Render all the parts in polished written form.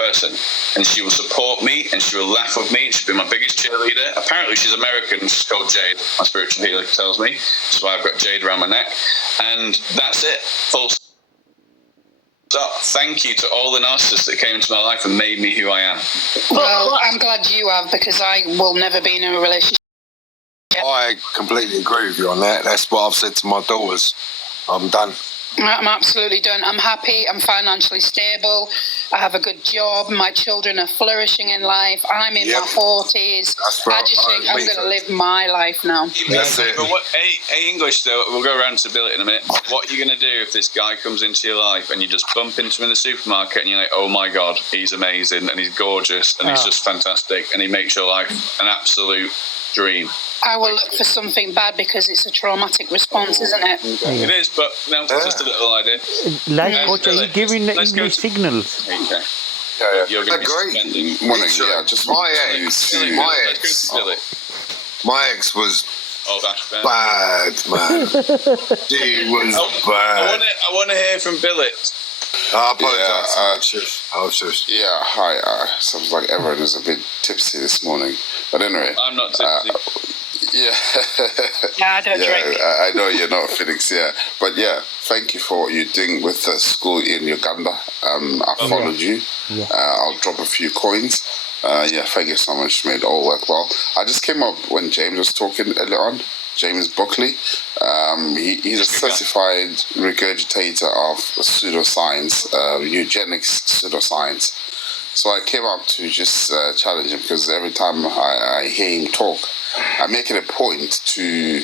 person, and she will support me, and she will laugh with me, and she'll be my biggest cheerleader. Apparently she's American. She's called Jade, my spiritual healer tells me. That's why I've got Jade around my neck. And that's it. Full stop. Thank you to all the narcissists that came into my life and made me who I am. Well, I'm glad you have, because I will never be in a relationship. I completely agree with you on that. That's what I've said to my daughters. I'm done. I'm absolutely done. I'm happy. I'm financially stable. I have a good job. My children are flourishing in life. I'm in my 40s. I just think I'm going to live my life now. That's it. But hey, English, though, we'll go around to Billet in a minute. What are you going to do if this guy comes into your life and you just bump into him in the supermarket and you're like, oh my God, he's amazing and he's gorgeous and he's just fantastic and he makes your life an absolute dream? I will look for something bad, because it's a traumatic response, isn't it? It is, but no, just a little idea. Like, Coach, are you giving the English signals? Okay. Yeah. You're going to be spending... Just my ex was bad, man. She was bad. I want to hear from Billet. I apologize. Yeah, hi. Sounds like everyone is a bit tipsy this morning. But anyway. I'm not tipsy. Yeah. Yeah, I don't drink. I know you're not Phoenix, yeah. But yeah, thank you for what you're doing with the school in Uganda. I followed you. Yeah. I'll drop a few coins. Thank you so much. Made it all work well. I just came up when James was talking earlier on. James Buckley. He's a certified regurgitator of pseudoscience, eugenics pseudoscience. So I came up to just challenge him, because every time I hear him talk, I make it a point to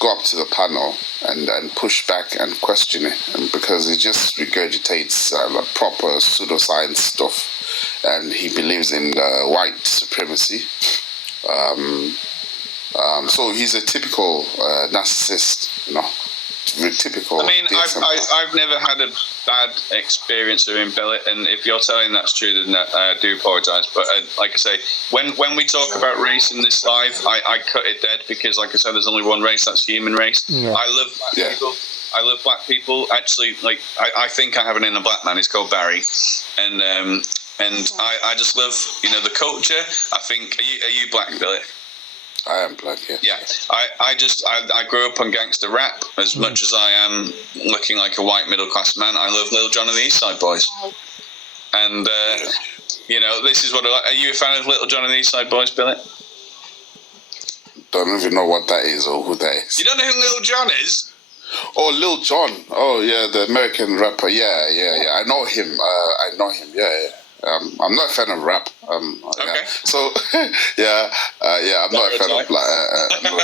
go up to the panel and push back and question it, and because he just regurgitates proper pseudoscience stuff, and he believes in white supremacy. So he's a typical narcissist, typical. I mean, I've never had a bad experience with him, Billet, and if you're telling that's true, then I do apologise. But like I say, when we talk about race in this live, I cut it dead, because, like I said, there's only one race, that's the human race. Yeah. I love black people. I love black people. Actually, like I think I have an inner black man. He's called Barry, and I just love the culture. I think are you black, Billet? I am black, yes. Yeah, I grew up on gangster rap. As much as I am looking like a white middle class man, I love Little John and the East Side Boys. And this is what I like. Are you a fan of Little John and the East Side Boys, Billet? Don't even know what that is or who that is. You don't know who Little John is? Oh, Lil Jon. Oh, yeah, the American rapper. Yeah. I know him. Yeah. I'm not a fan of rap. Okay. Yeah. So, I'm not a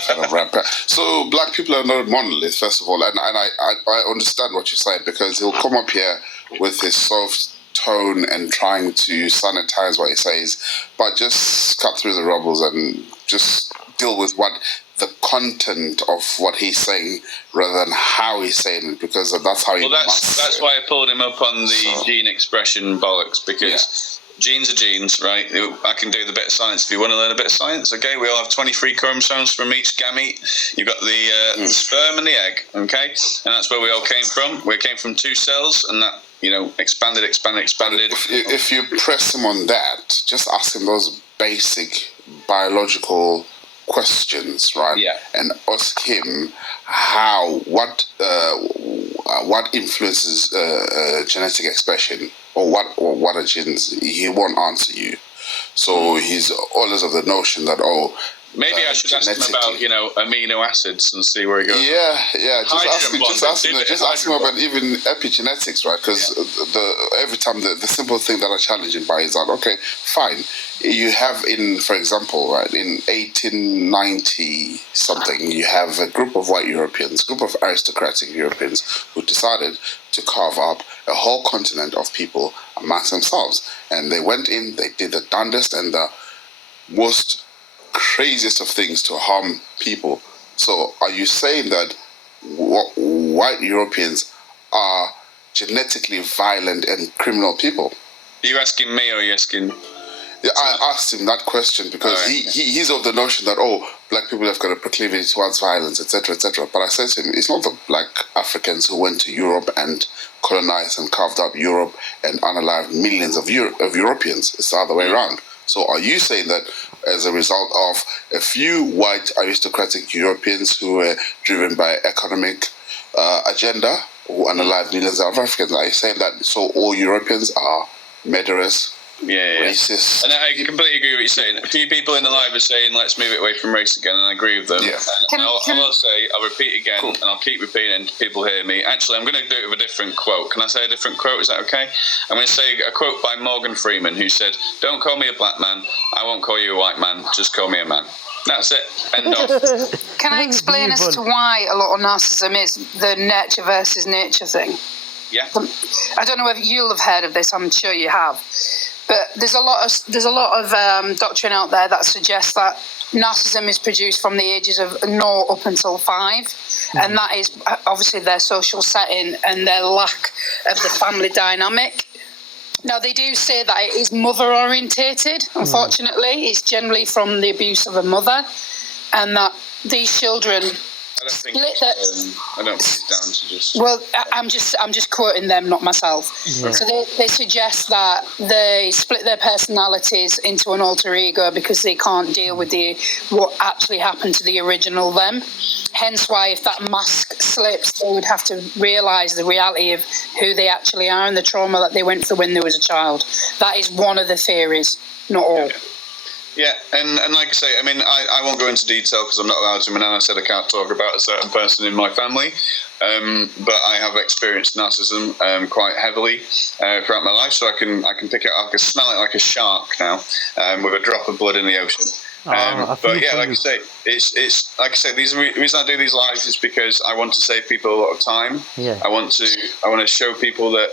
fan of rap. So, black people are not monoliths, first of all, and I understand what you're saying, because he'll come up here with his soft tone and trying to sanitize what he says, but just cut through the rubbles and just deal with what the content of what he's saying rather than how he's saying it, because that's how he that's why I pulled him up on the gene expression bollocks, because genes are genes, right? I can do the bit of science if you want to learn a bit of science. Okay, we all have 23 chromosomes from each gamete. You've got the sperm and the egg, okay? And that's where we all came from. We came from two cells, and that expanded. If you press him on that, just ask him those basic biological questions, right? Yeah. And ask him what influences genetic expression, or what are genes. He won't answer you. So he's always of the notion that maybe I should ask him about amino acids and see where he goes. Yeah. Just ask him about even epigenetics, right? Because every time the simple thing that I challenge him by is that, okay, fine. You have for example, right, in 1890 something, you have a group of white Europeans, group of aristocratic Europeans who decided to carve up a whole continent of people amongst themselves, and they went in, they did the darndest and the most craziest of things to harm people. So are you saying that white Europeans are genetically violent and criminal people? Are you asking me, or are you asking... Yeah, I asked him that question because he's of the notion that black people have got a proclivity towards violence, etc., etc. But I said to him, it's not the black Africans who went to Europe and colonized and carved up Europe and unalived millions of Europeans. It's the other way around. So are you saying that as a result of a few white aristocratic Europeans who were driven by economic agenda who unalived millions of Africans, are you saying that so all Europeans are murderers? Racist. And I completely agree with what you're saying. A few people in the live are saying, let's move it away from race again, and I agree with them. Yeah. And I'll repeat again, and I'll keep repeating it until people hear me. Actually, I'm going to do it with a different quote. Can I say a different quote? Is that okay? I'm going to say a quote by Morgan Freeman, who said, don't call me a black man, I won't call you a white man, just call me a man. That's it. End of. Can I explain as to why a lot of narcissism is the nurture versus nature thing? Yeah. I don't know if you'll have heard of this, I'm sure you have. But there's a lot of doctrine out there that suggests that narcissism is produced from the ages of 0 up until 5, and that is obviously their social setting and their lack of the family dynamic. Now, they do say that it is mother-orientated, unfortunately. It's generally from the abuse of a mother, and that these children... I don't think it's down to just... Well, I'm just quoting them, not myself. Yeah. So they suggest that they split their personalities into an alter ego because they can't deal with what actually happened to the original them. Hence why if that mask slips, they would have to realise the reality of who they actually are and the trauma that they went through when they was a child. That is one of the theories, not all. Yeah, and like I say, I mean, I won't go into detail because I'm not allowed to. I mean, I said I can't talk about a certain person in my family, but I have experienced narcissism quite heavily throughout my life, so I can pick it up. I can smell it like a shark now, with a drop of blood in the ocean. But yeah, like I say, it's like I say. The reason I do these lives is because I want to save people a lot of time. Yeah. I want to show people that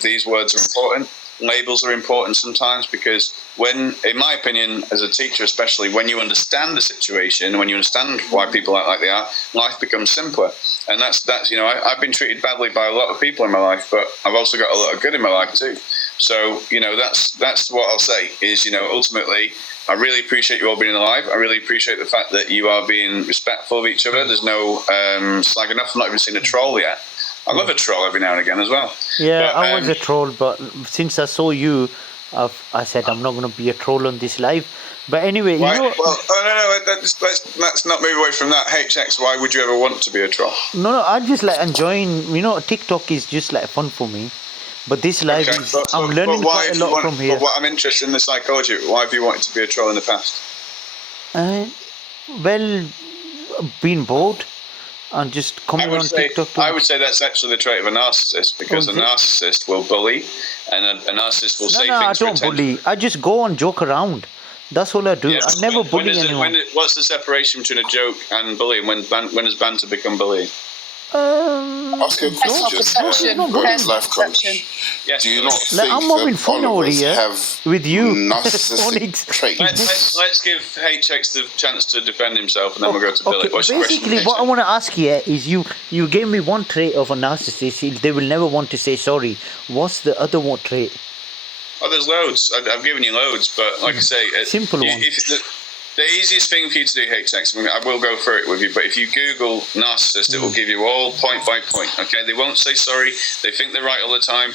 these words are important. Labels are important sometimes because when, in my opinion, as a teacher especially, when you understand the situation, when you understand why people act like they are, life becomes simpler. And that's I've been treated badly by a lot of people in my life, but I've also got a lot of good in my life too. So that's what I'll say is ultimately I really appreciate you all being alive. I really appreciate the fact that you are being respectful of each other. There's no slagging off. I've not even seen a troll yet. I love a troll every now and again as well. Yeah, but, I was a troll, but since I saw you, I said I'm not going to be a troll on this live. But anyway, why? No. Let's not move away from that. HX, why would you ever want to be a troll? No, I just like enjoying. TikTok is just like fun for me. But this live, I'm learning quite a lot from here. But what I'm interested in the psychology. Why have you wanted to be a troll in the past? Well, being bored. And just coming on TikTok. I would say that's actually the trait of a narcissist because a narcissist will bully and a narcissist will say things. I don't bully. I just go and joke around. That's all I do. I never bully anyone. What's the separation between a joke and bullying? When does banter become bullying? Ask a question. Life coach. Yes. Do you not think I'm having fun over here have with you? narcissistic traits? Let's give HX the chance to defend himself, and then we'll go to Billy. What's basically, what I want to ask here is you gave me one trait of a narcissist. They will never want to say sorry. What's the other one trait? Oh, there's loads. I've given you loads, but like I say, simple one. The easiest thing for you to do, HX, I will go through it with you, but if you Google narcissist, it will give you all point by point, okay? They won't say sorry. They think they're right all the time.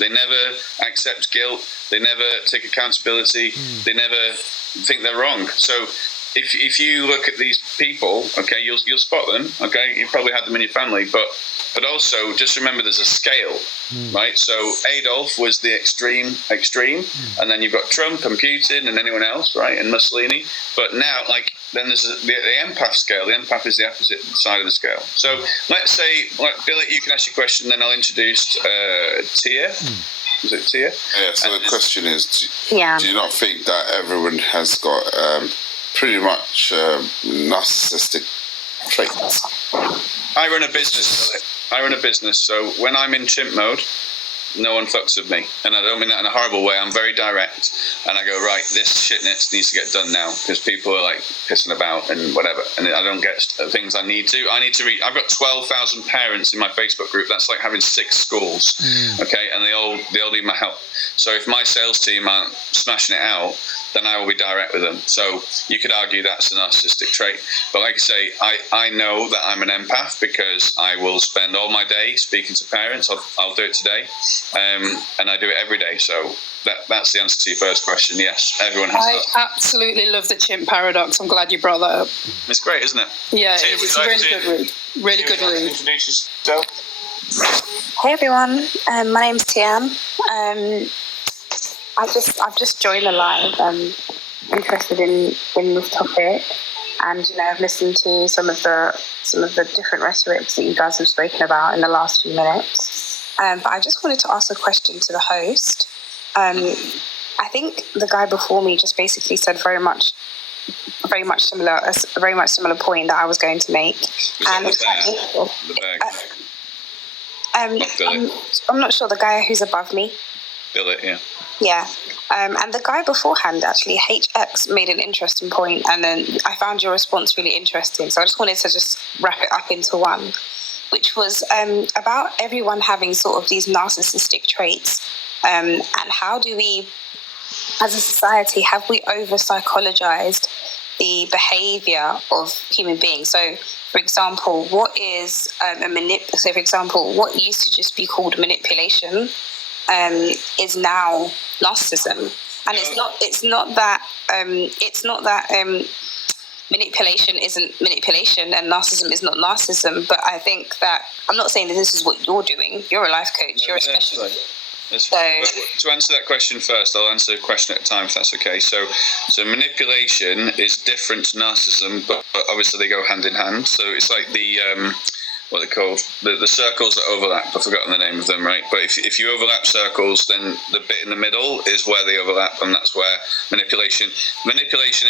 They never accept guilt. They never take accountability. They never think they're wrong. So if you look at these people, okay, you'll spot them, okay? You've probably had them in your family, but also just remember there's a scale, right? So Adolf was the extreme, and then you've got Trump and Putin and anyone else, right? And Mussolini. But now, then there's the empath scale. The empath is the opposite side of the scale. So let's say, Billy, you can ask your question, then I'll introduce Tia. Is it Tia? Yeah, so the question is, do you not think that everyone has got pretty much narcissistic traits? I run a business, so when I'm in chimp mode, no one fucks with me, and I don't mean that in a horrible way. I'm very direct, and I go, right, this shitness needs to get done now because people are like pissing about and whatever, and I don't get things I need to. I need to read. I've got 12,000 parents in my Facebook group. That's like having 6 schools, okay, and they all need my help. So if my sales team aren't smashing it out, then I will be direct with them. So you could argue that's a narcissistic trait. But like I say, I know that I'm an empath because I will spend all my day speaking to parents. I'll do it today. And I do it every day. So that's the answer to your first question. Yes, everyone has that. I absolutely love the chimp paradox. I'm glad you brought that up. It's great, isn't it? Yeah, it's a really good read. Really good read. Introduce yourself. Hey everyone, my name's Tian. I've just joined the live. I'm interested in this topic, and I've listened to some of the different rhetorics that you guys have spoken about in the last few minutes. But I just wanted to ask a question to the host. I think the guy before me just basically said a very much similar point that I was going to make. I'm not sure, the guy who's above me. Billet, yeah. Yeah. And the guy beforehand, actually, HX, made an interesting point, and then I found your response really interesting. So I just wanted to just wrap it up into one, which was about everyone having sort of these narcissistic traits, and how do we, as a society, have we over-psychologized the behavior of human beings? So, for example, what is what used to just be called manipulation is now narcissism, and it's not that manipulation isn't manipulation and narcissism is not narcissism. But I think that I'm not saying that this is what you're doing. You're a life coach. You're a specialist. To answer that question first, I'll answer a question at a time if that's okay. So manipulation is different to narcissism, but obviously they go hand in hand. So it's like the what they're called, the circles that overlap. I've forgotten the name of them, right? But if you overlap circles, then the bit in the middle is where they overlap, and that's where manipulation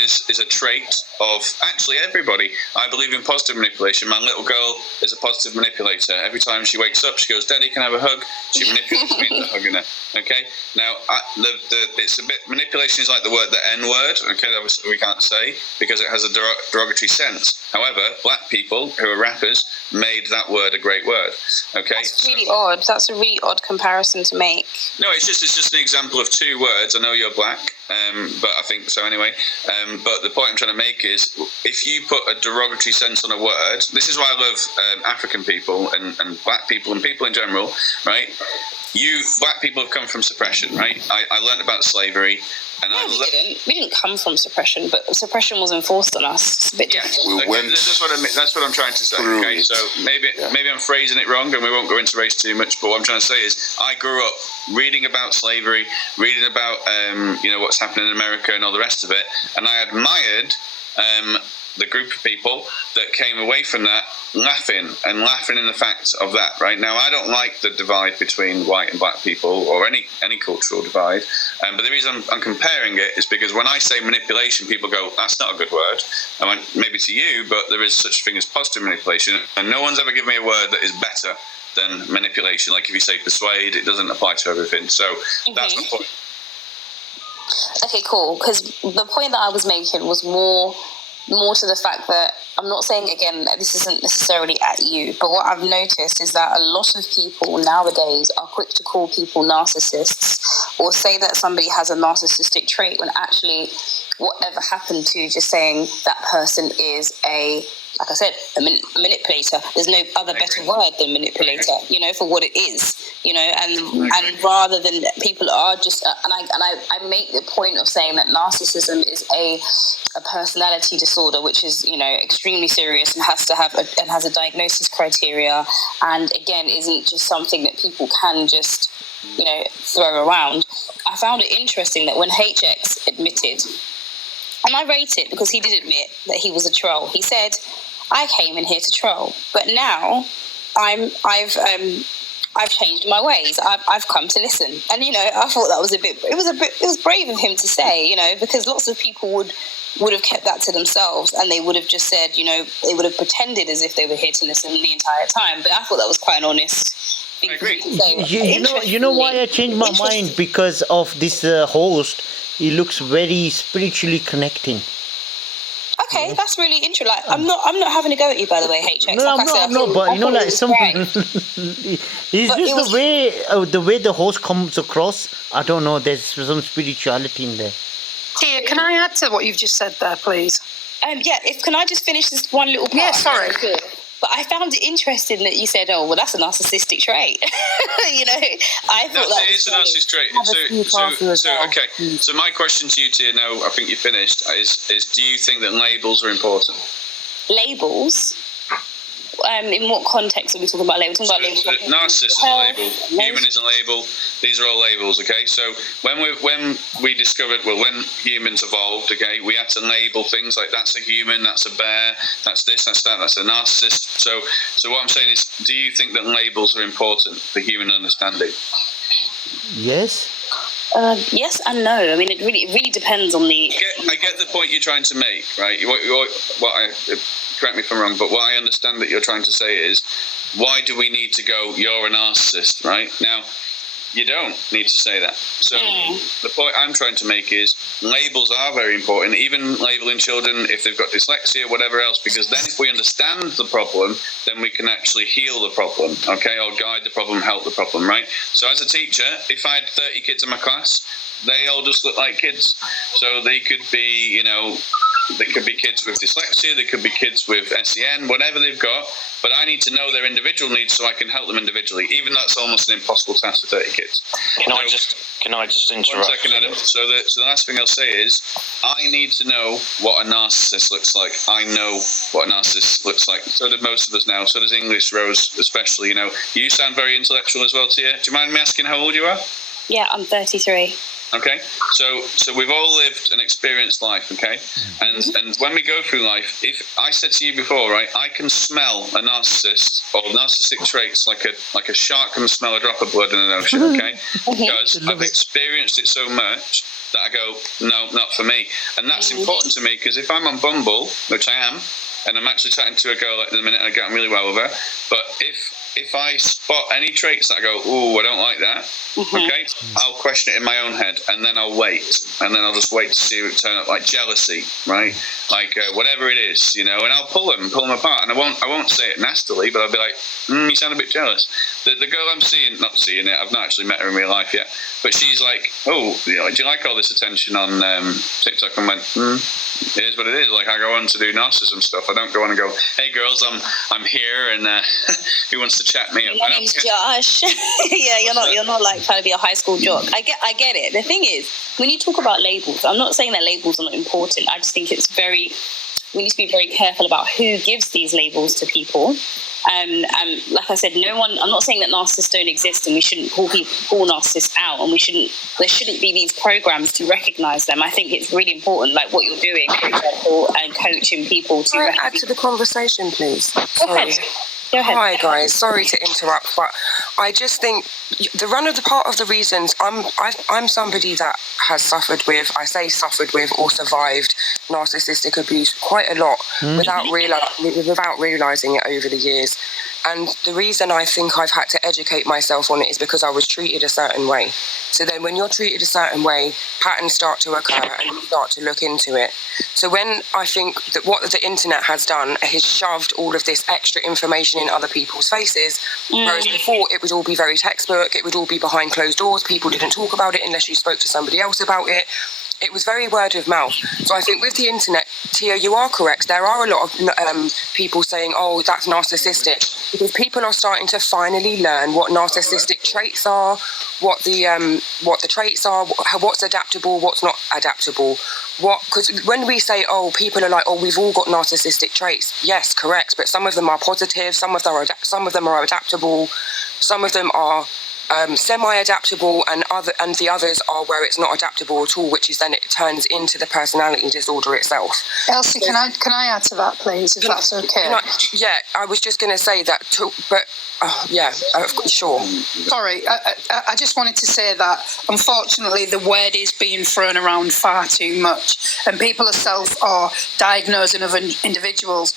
is a trait of actually everybody. I believe in positive manipulation. My little girl is a positive manipulator. Every time she wakes up, she goes, "Daddy, can I have a hug?" She manipulates me into hugging her. Okay. Now, it's a bit, manipulation is like the N word. Okay, obviously we can't say because it has a derogatory sense. However, black people who are rappers made that word a great word. Okay, that's really odd. That's a really odd comparison to make. No, it's just an example of 2 words. I know you're black, but I think so anyway. But the point I'm trying to make is, if you put a derogatory sense on a word, this is why I love African people and black people and people in general, right? Black people have come from suppression, right? I learned about slavery. And we didn't come from suppression, but suppression was enforced on us. It's a bit different. That's what I'm trying to say. Okay, so maybe I'm phrasing it wrong, and we won't go into race too much. But what I'm trying to say is, I grew up reading about slavery, reading about what's happening in America and all the rest of it, and I admired the group of people that came away from that laughing in the fact of that. Right now, I don't like the divide between white and black people or any cultural divide. But the reason I'm comparing it is because when I say manipulation, people go, "That's not a good word." I went, maybe to you, but there is such a thing as positive manipulation, and no one's ever given me a word that is better than manipulation. Like if you say persuade, it doesn't apply to everything. So that's my point. Okay, cool. Because the point that I was making was more to the fact that I'm not saying, again, that this isn't necessarily at you, but what I've noticed is that a lot of people nowadays are quick to call people narcissists or say that somebody has a narcissistic trait when actually whatever happened to just saying that person is like I said, a manipulator. There's no other better word than manipulator, for what it is, and rather than people are just, and I make the point of saying that narcissism is a personality disorder, which is, extremely serious and has a diagnosis criteria, and again, isn't just something that people can just, throw around. I found it interesting that when HX admitted, and I rate it because he did admit that he was a troll. He said, "I came in here to troll, but now I've changed my ways. I've come to listen." And I thought that was it was brave of him to say, because lots of people would have kept that to themselves, and they would have just said, they would have pretended as if they were here to listen the entire time. But I thought that was quite an honest thing I for me agree. to say. You know why I changed my mind? Because of this host. He looks very spiritually connecting. Okay, that's really interesting. Like, I'm not having a go at you, by the way, HX. No, Like I'm not. But you know, like some people, it's But just it was- the way the host comes across. I don't know. There's some spirituality in there. Tia, can I add to what you've just said there, please? Yeah, can I just finish this one little part? Yeah, sorry. But I found it interesting that you said, "Oh, well, that's a narcissistic trait." You know, I thought that It is a narcissistic trait. Okay. So my question to you, Tia, now I think you finished, is do you think that labels are important? labels. In what context are we talking about labels? Talking about labels. So narcissist is a label. Human is a label. These are all labels. Okay. So when we discovered, well, when humans evolved, okay, we had to label things like that's a human, that's a bear, that's this, that's that, that's a narcissist. So what I'm saying is, do you think that labels are important for human understanding? Yes. Yes and no. I mean, it really depends on the. I get the point you're trying to make, right? Correct me if I'm wrong, but what I understand that you're trying to say is, why do we need to go, you're a narcissist, right? Now, you don't need to say that. So the point I'm trying to make is, labels are very important, even labeling children if they've got dyslexia, whatever else, because then if we understand the problem, then we can actually heal the problem, okay, or guide the problem, help the problem, right? So as a teacher, if I had 30 kids in my class, they all just look like kids. So they could be, you know, they could be kids with dyslexia, they could be kids with SEN, whatever they've got, but I need to know their individual needs so I can help them individually. Even that's almost an impossible task for 30 kids. Can I just interrupt? 1 second, Adam. So the last thing I'll say is, I need to know what a narcissist looks like. I know what a narcissist looks like. So do most of us now. So does English, Rose, especially. You know, you sound very intellectual as well, Tia. Do you mind me asking how old you are? Yeah, I'm 33. Okay, so we've all lived and experienced life, okay? And when we go through life, if I said to you before, right, I can smell a narcissist or narcissistic traits like a shark can smell a drop of blood in an ocean, okay? Because I've experienced it so much that I go, no, not for me. And that's important to me, because if I'm on Bumble, which I am, and I'm actually chatting to a girl at the minute and I get on really well with her, but if I spot any traits that I go, ooh, I don't like that, okay, I'll question it in my own head, and then I'll wait, and then I'll just wait to see it turn up, like jealousy, right? Like whatever it is, you know, and I'll pull them apart, and I won't say it nastily, but I'll be like, you sound a bit jealous. The girl I'm not seeing it, I've not actually met her in real life yet, but she's like, oh, you know, do you like all this attention on TikTok? And went, it is what it is. Like, I go on to do narcissism stuff. I don't go on and go, hey girls, I'm here, and who wants to chat me up? My name's Josh. Yeah, you're not like trying to be a high school jock. I get it. The thing is, when you talk about labels, I'm not saying that labels are not important. I just think we need to be very careful about who gives these labels to people. And like I said, I'm not saying that narcissists don't exist and we shouldn't call narcissists out, and there shouldn't be these programs to recognize them. I think it's really important, like what you're doing, for example, and coaching people to Can I add to the conversation, please? Go ahead. Hi guys, sorry to interrupt, but I just think part of the reasons I'm somebody that has suffered with or survived narcissistic abuse quite a lot without realizing it over the years. And the reason I think I've had to educate myself on it is because I was treated a certain way. So then when you're treated a certain way, patterns start to occur and you start to look into it. So when I think that what the internet has done is shoved all of this extra information in other people's faces, whereas before it would all be very textbook, it would all be behind closed doors, people didn't talk about it unless you spoke to somebody else about it. It was very word of mouth. So I think with the internet, Tia, you are correct. There are a lot of people saying, oh, that's narcissistic, because people are starting to finally learn what narcissistic traits are, what the traits are, what's adaptable, what's not adaptable. Because when we say, oh, people are like, oh, we've all got narcissistic traits. Yes, correct. But some of them are positive, some of them are adaptable, some of them are semi-adaptable, and the others are where it's not adaptable at all, which is then it turns into the personality disorder itself. Elsie, can I add to that, please, if that's okay? I was just going to say that, sure. Sorry, I just wanted to say that, unfortunately, the word is being thrown around far too much, and people are diagnosing other individuals.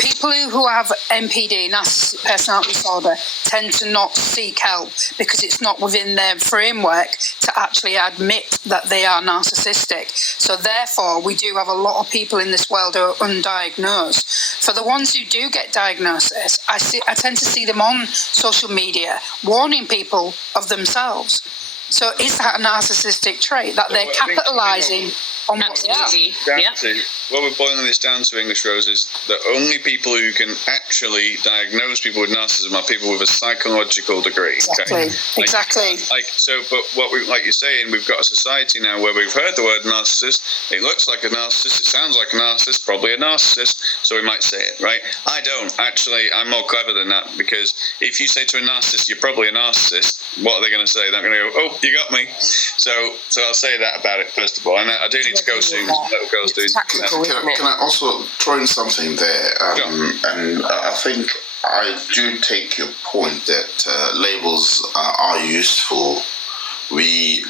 People who have NPD, narcissistic personality disorder, tend to not seek help because it's not within their framework to actually admit that they are narcissistic. So therefore, we do have a lot of people in this world who are undiagnosed. For the ones who do get diagnosis, I tend to see them on social media warning people of themselves. So is that a narcissistic trait that they're capitalising on what they are? What we're boiling this down to, English Rose, is that only people who can actually diagnose people with narcissism are people with a psychological degree. Exactly. Okay? Exactly. But what we, like you're saying, we've got a society now where we've heard the word narcissist. It looks like a narcissist. It sounds like a narcissist. Probably a narcissist. So we might say it, right? I don't actually. I'm more clever than that, because if you say to a narcissist, "You're probably a narcissist," what are they going to say? They're going to go, "Oh, you got me." So I'll say that about it first of all. And I do need to go soon. Little girls doing. Can I also throw in something there? And I think I do take your point that labels are useful. We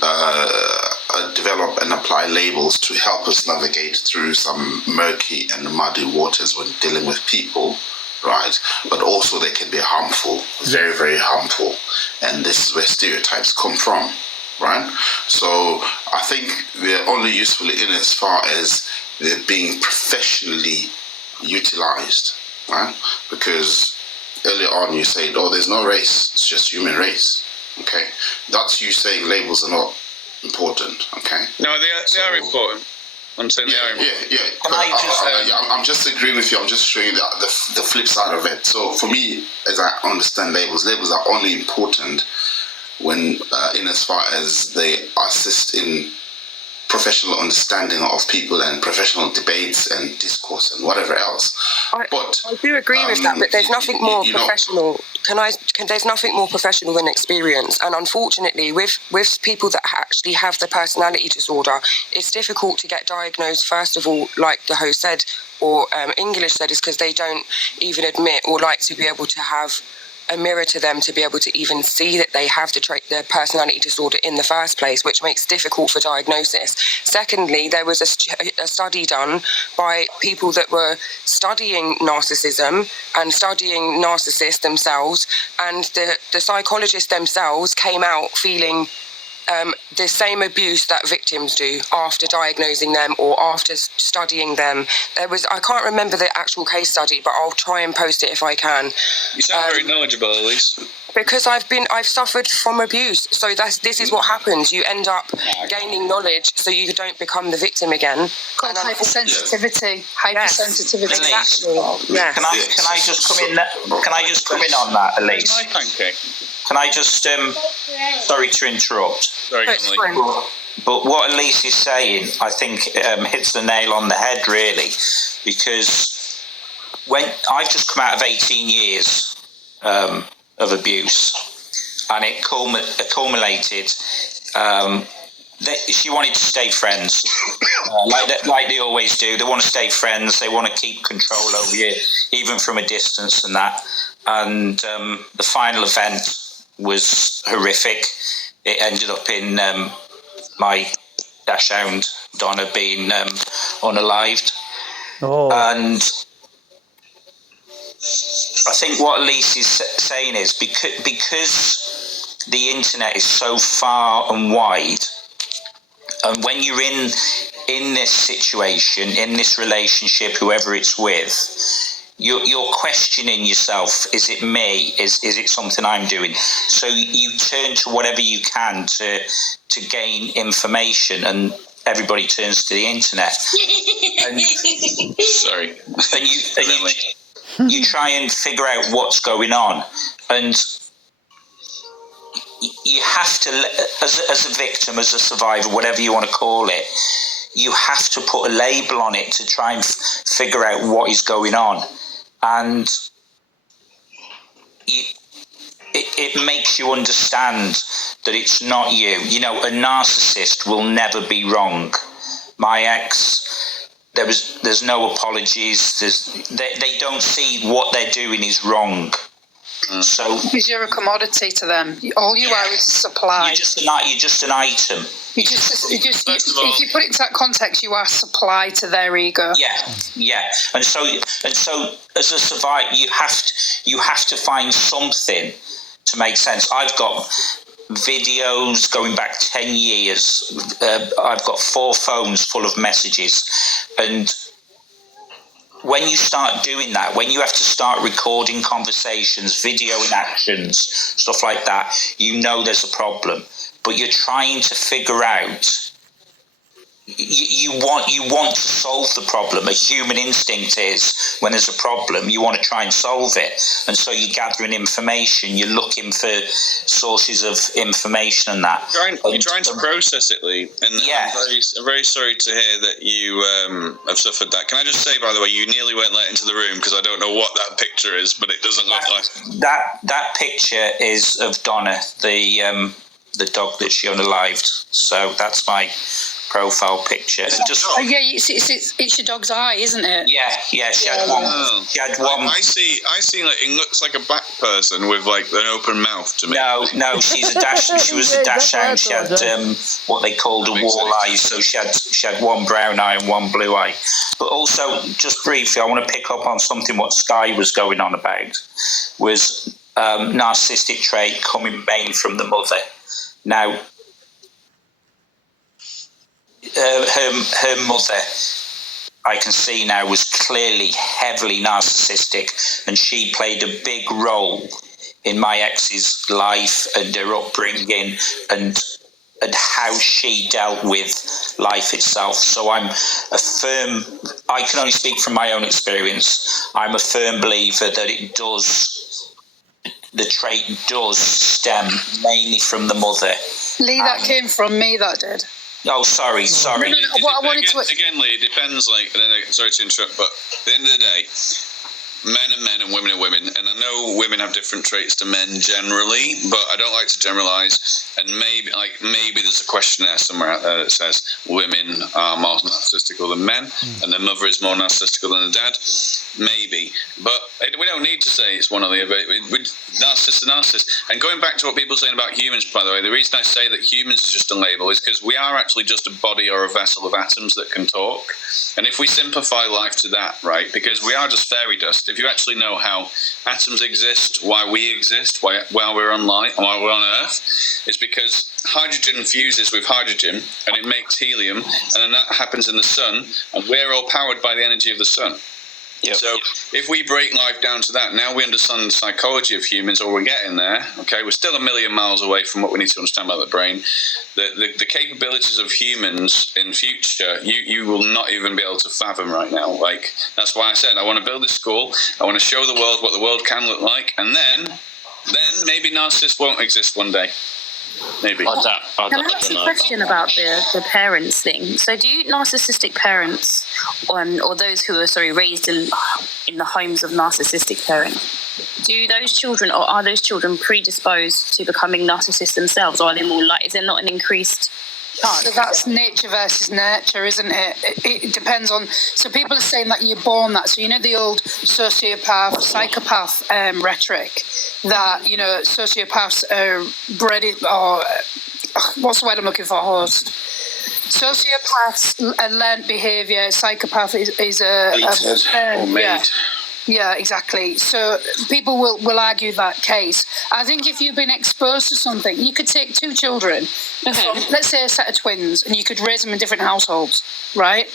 develop and apply labels to help us navigate through some murky and muddy waters when dealing with people, right? But also they can be harmful, very, very harmful. And this is where stereotypes come from, right? So I think they're only useful in as far as they're being professionally utilized, right? Because earlier on you said, "Oh, there's no race; it's just human race." Okay, that's you saying labels are not important. Okay, no, they are important. I'm saying they are important. Yeah. I'm just agreeing with you. I'm just showing the flip side of it. So for me, as I understand labels are only important when, in as far as they assist in professional understanding of people and professional debates and discourse and whatever else. I do agree with that, but there's nothing more professional. There's nothing more professional than experience, and unfortunately, with people that actually have the personality disorder, it's difficult to get diagnosed. First of all, like the host said, or English said, is because they don't even admit or like to be able to have a mirror to them to be able to even see that they have the personality disorder in the first place, which makes it difficult for diagnosis. Secondly, there was a study done by people that were studying narcissism and studying narcissists themselves, and the psychologists themselves came out feeling the same abuse that victims do after diagnosing them or after studying them. I can't remember the actual case study, but I'll try and post it if I can. You sound very knowledgeable, Elise. Because I've suffered from abuse, so this is what happens. You end up gaining knowledge, so you don't become the victim again. Called hypersensitivity. Hypersensitivity. Exactly. Yeah. Can I just come in? Can I just come in on that, Elise? Can I just sorry to interrupt. Sorry, but what Elise is saying, I think, hits the nail on the head, really, because when I've just come out of 18 years of abuse, and it culminated. She wanted to stay friends, like they always do. They want to stay friends. They want to keep control over you, even from a distance and that. And the final event was horrific. It ended up in my dachshund Donna being unalived. Oh. And I think what Elise is saying is because the internet is so far and wide, and when you're in this situation, in this relationship, whoever it's with, you're questioning yourself. Is it me? Is it something I'm doing? So you turn to whatever you can to gain information, and everybody turns to the internet. And, sorry. And you try and figure out what's going on, and you have to, as a victim, as a survivor, whatever you want to call it, you have to put a label on it to try and figure out what is going on. And it makes you understand that it's not you. You know, a narcissist will never be wrong. My ex, there's no apologies. They don't see what they're doing is wrong. So because you're a commodity to them. All you are is supply. You're just an item. If you put it into that context, you are supply to their ego. Yeah. And so as a survivor, you have to find something to make sense. I've got videos going back 10 years. I've got 4 phones full of messages, and when you start doing that, when you have to start recording conversations, videoing actions, stuff like that, you know there's a problem. But you're trying to figure out. You want to solve the problem. A human instinct is when there's a problem, you want to try and solve it, and so you're gathering information. You're looking for sources of information and that. You're trying to process it, Lee. And I'm very sorry to hear that you have suffered that. Can I just say, by the way, you nearly weren't let into the room because I don't know what that picture is, but it doesn't look like that picture is of Donna, the dog that she unalived. So that's my profile picture. It's your dog's eye, isn't it? Yeah. She had one. She had one. I see. Like it looks like a black person with like an open mouth to me. No. She's a dash. She was a dachshund. She had what they called a wall eye. So she had one brown eye and one blue eye. But also, just briefly, I want to pick up on something what Sky was going on about was narcissistic trait coming mainly from the mother. Now, her mother, I can see now, was clearly heavily narcissistic, and she played a big role in my ex's life and her upbringing and how she dealt with life itself. So I can only speak from my own experience. I'm a firm believer that the trait does stem mainly from the mother. Lee, that came from me, that did. Oh, sorry. Again, Lee, it depends. Sorry to interrupt, but at the end of the day, men are men and women are women, and I know women have different traits to men generally, but I don't like to generalize. And maybe there's a questionnaire somewhere out there that says women are more narcissistical than men, and their mother is more narcissical than the dad. Maybe, but we don't need to say it's one or the other. Narcissist and narcissist. And going back to what people are saying about humans, by the way, the reason I say that humans is just a label is because we are actually just a body or a vessel of atoms that can talk. And if we simplify life to that, right, because we are just fairy dust. If you actually know how atoms exist, why we exist, why we're on light, why we're on Earth, it's because hydrogen fuses with hydrogen and it makes helium, and then that happens in the sun, and we're all powered by the energy of the sun. Yep. So if we break life down to that, now we understand the psychology of humans, or we're getting there. Okay, we're still a million miles away from what we need to understand about the brain. The capabilities of humans in future, you will not even be able to fathom right now. Like, that's why I said I want to build this school. I want to show the world what the world can look like, and then maybe narcissists won't exist one day. Maybe. Can I ask a question about the parents thing? So, do narcissistic parents, or those who are raised in the homes of narcissistic parents, do those children, or are those children predisposed to becoming narcissists themselves, or are they more like? Is there not an increased chance? So that's nature versus nurture, isn't it? It depends on. So people are saying that you're born that. So the old sociopath, psychopath rhetoric that sociopaths are bred it, or what's the word I'm looking for? Host. Sociopaths learned behaviour. Psychopath is a made. Yeah, exactly. So people will argue that case. I think if you've been exposed to something, you could take 2 children, from, let's say a set of twins, and you could raise them in different households, right?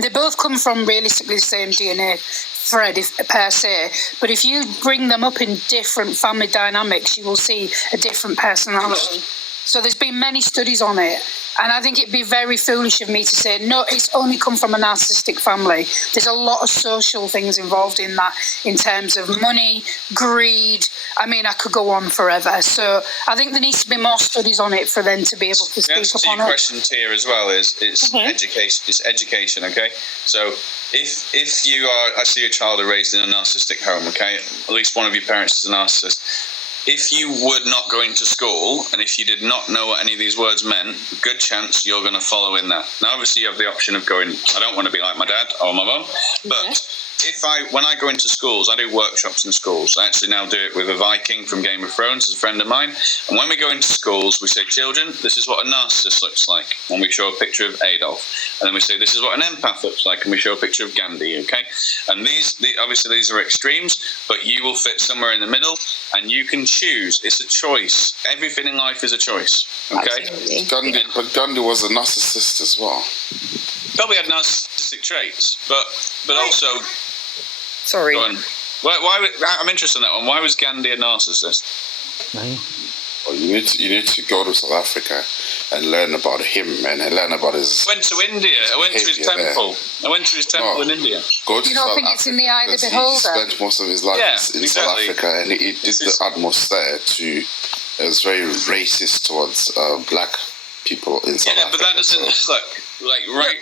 They both come from realistically the same DNA thread, per se, but if you bring them up in different family dynamics, you will see a different personality. So there's been many studies on it, and I think it'd be very foolish of me to say, no, it's only come from a narcissistic family. There's a lot of social things involved in that, in terms of money, greed. I mean, I could go on forever. So I think there needs to be more studies on it for them to be able to speak upon it. The question here as well is education. It's education, okay? So if you are, I see a child raised in a narcissistic home, okay? At least one of your parents is a narcissist. if you were not going to school and if you did not know what any of these words meant, good chance you're going to follow in that. Now, obviously, you have the option of going, I don't want to be like my dad or my mum, but when I go into schools, I do workshops in schools. I actually now do it with a Viking from Game of Thrones, as a friend of mine. And when we go into schools, we say, children, this is what a narcissist looks like. And we show a picture of Adolf. And then we say, this is what an empath looks like. And we show a picture of Gandhi, okay? And obviously these are extremes, but you will fit somewhere in the middle and you can choose. It's a choice. Everything in life is a choice, okay? But Gandhi was a narcissist as well. Probably had narcissistic traits, but also... Sorry. Why? I'm interested in that one. Why was Gandhi a narcissist? Well, you need to go to South Africa and learn about him and learn about his. I went to India. I went to his temple. I went to his temple in India. Go to You don't South think Africa it's in the eye of the beholder? He spent most of his life in South Africa, and he did the utmost there to. It was very racist towards black people in South Africa. But that doesn't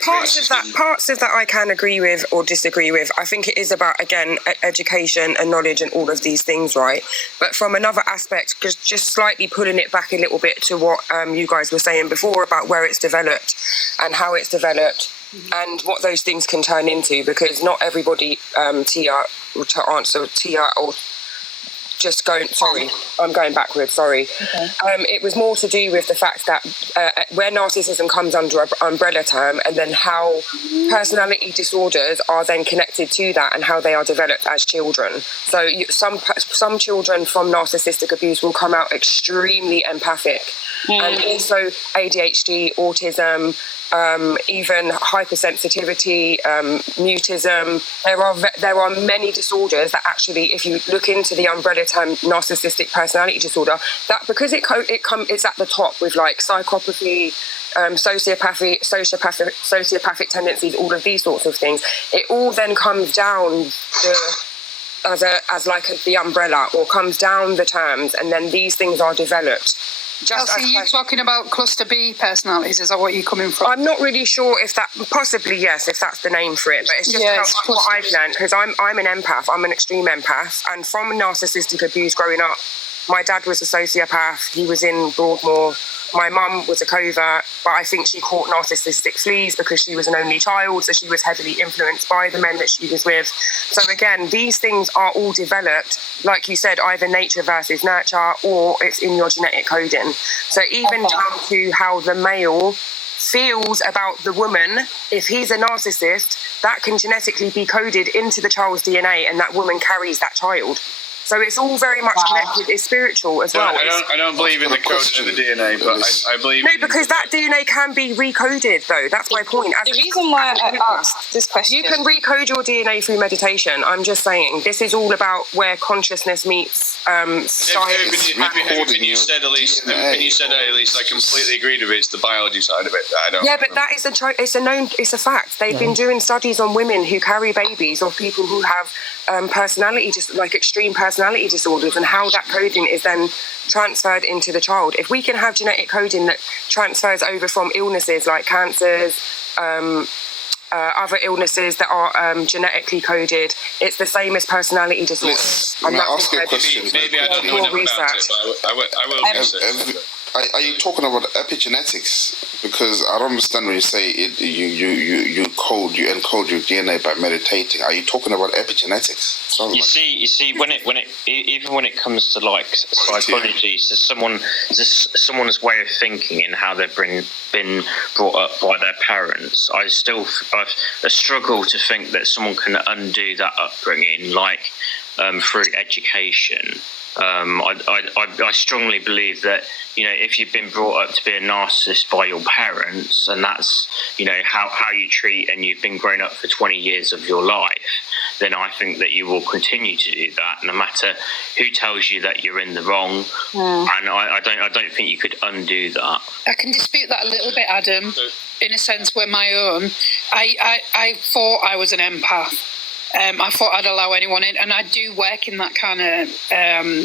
parts of that I can agree with or disagree with. I think it is about, again, education and knowledge and all of these things, right? But from another aspect, just slightly pulling it back a little bit to what you guys were saying before about where it's developed and how it's developed and what those things can turn into, because not everybody, Tia, to answer Tia or just going, sorry, I'm going backwards, sorry. Okay. It was more to do with the fact that where narcissism comes under an umbrella term, and then how personality disorders are then connected to that and how they are developed as children. So some children from narcissistic abuse will come out extremely empathic, and also ADHD, autism, even hypersensitivity, mutism. There are many disorders that actually, if you look into the umbrella term narcissistic personality disorder, that because it's at the top with like psychopathy, sociopathic tendencies, all of these sorts of things, it all then comes down as the umbrella, or comes down the terms, and then these things are developed. Elsie, you're talking about cluster B personalities, is that what you're coming from? I'm not really sure if that, possibly yes, if that's the name for it, but it's just what I've learned, because I'm an empath, I'm an extreme empath, and from narcissistic abuse growing up, my dad was a sociopath, he was in Broadmoor, my mum was a covert, but I think she caught narcissistic fleas because she was an only child, so she was heavily influenced by the men that she was with. So again, these things are all developed, like you said, either nature versus nurture, or it's in your genetic coding. So even down to how the male feels about the woman, if he's a narcissist, that can genetically be coded into the child's DNA, and that woman carries that child. So it's all very much connected. It's spiritual as well. I don't believe in the coding of the DNA, but I believe... No, because that DNA can be recoded, though. That's my point. The reason why I asked this question... You can recode your DNA through meditation. I'm just saying, this is all about where consciousness meets science. Everything you said, Elise, I completely agreed with it. It's the biology side of it that I don't... Yeah, but that is it's a fact. They've been doing studies on women who carry babies, or people who have extreme personality disorders, and how that coding is then transferred into the child. If we can have genetic coding that transfers over from illnesses like cancers, other illnesses that are genetically coded, it's the same as personality disorders. Can I ask you a question? Maybe I don't know enough about it, but I will research. Are you talking about epigenetics? Because I don't understand when you say it, you encode your DNA by meditating. Are you talking about epigenetics? You see, when it comes to like psychology, so someone's way of thinking and how they've been brought up by their parents, I struggle to think that someone can undo that upbringing, like through education. I strongly believe that, if you've been brought up to be a narcissist by your parents, and that's, how you treat, and you've been grown up for 20 years of your life, then I think that you will continue to do that, no matter who tells you that you're in the wrong. And I don't think you could undo that. I can dispute that a little bit, Adam, in a sense where my own, I thought I was an empath. I thought I'd allow anyone in, and I do work in that kind of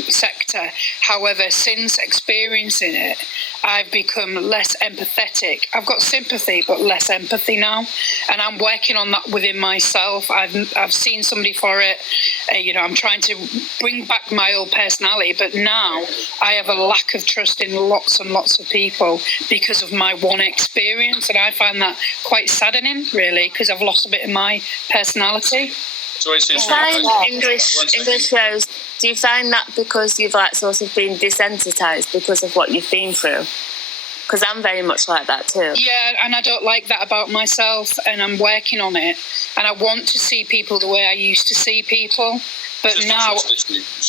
sector. However, since experiencing it, I've become less empathetic. I've got sympathy, but less empathy now, and I'm working on that within myself. I've seen somebody for it. I'm trying to bring back my old personality, but now I have a lack of trust in lots and lots of people because of my one experience, and I find that quite saddening, really, because I've lost a bit of my personality. So it's Do you find English shows, do you find that because you've like sort of been desensitized because of what you've been through? Because I'm very much like that too. Yeah, and I don't like that about myself, and I'm working on it. And I want to see people the way I used to see people. But now,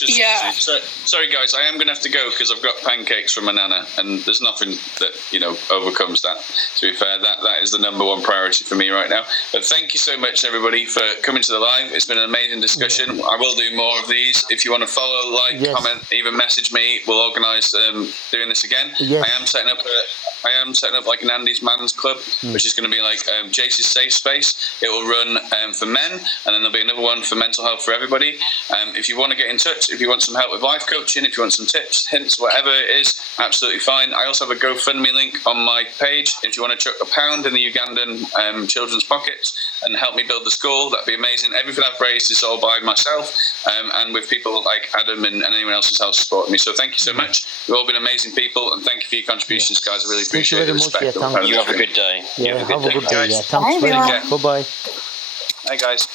yeah. Sorry, guys, I am going to have to go because I've got pancakes from my nana, and there's nothing that overcomes that. To be fair, that is the number one priority for me right now. But thank you so much, everybody, for coming to the live. It's been an amazing discussion. I will do more of these. If you want to follow, comment, even message me, we'll organise doing this again. I am setting up like an Andy's Man's Club, which is going to be like Jace's Safe Space. It will run for men, and then there'll be another one for mental health for everybody. If you want to get in touch, if you want some help with life coaching, if you want some tips, hints, whatever it is, absolutely fine. I also have a GoFundMe link on my page. If you want to chuck £1 in the Ugandan children's pockets and help me build the school, that'd be amazing. Everything I've raised is all by myself and with people like Adam and anyone else who's helped support me. So thank you so much. You've all been amazing people, and thank you for your contributions, guys. I really appreciate the respect. You have a good day. Yeah, have a good day. Guys. Yeah, thanks very much. Bye-bye. Hi, guys.